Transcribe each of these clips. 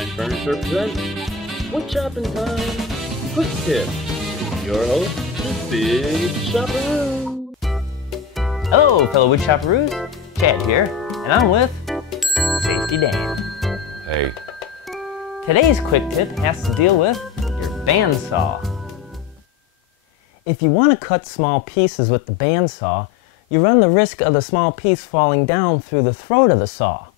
Fine Furniture presents Wood Chopping Time Quick Tip. Your host, the Big Chopperoo. Hello, fellow wood chopperoos. Chad here, and I'm with Safety Dan. Hey. Today's quick tip has to deal with your bandsaw. If you want to cut small pieces with the bandsaw, you run the risk of the small piece falling down through the throat of the saw.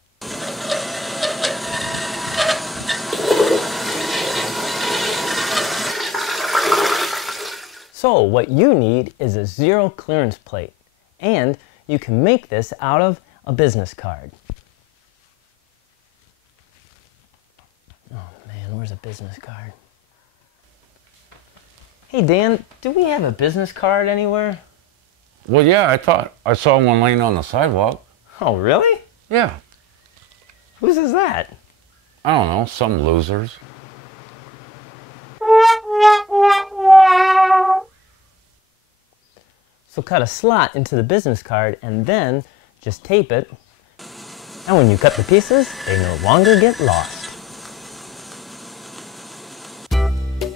So what you need is a zero clearance plate, and you can make this out of a business card. Oh man, where's a business card? Hey Dan, do we have a business card anywhere? Well, yeah, I thought I saw one laying on the sidewalk. Oh really? Yeah. Whose is that? I don't know, some losers. So cut a slot into the business card and then just tape it. And when you cut the pieces, they no longer get lost.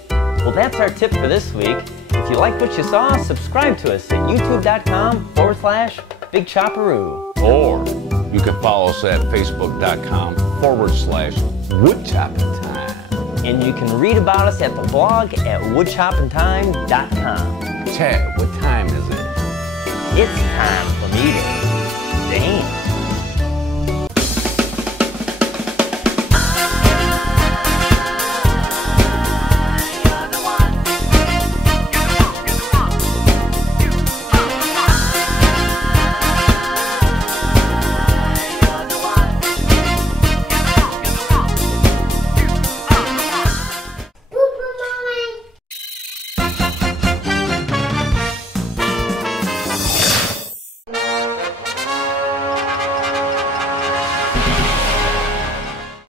Well, that's our tip for this week. If you like what you saw, subscribe to us at youtube.com/Big Chopperoo. Or you can follow us at facebook.com/woodchoppingtime. And you can read about us at the blog at woodchoppingtime.com. Chad, what time is it? It's time for me to dance.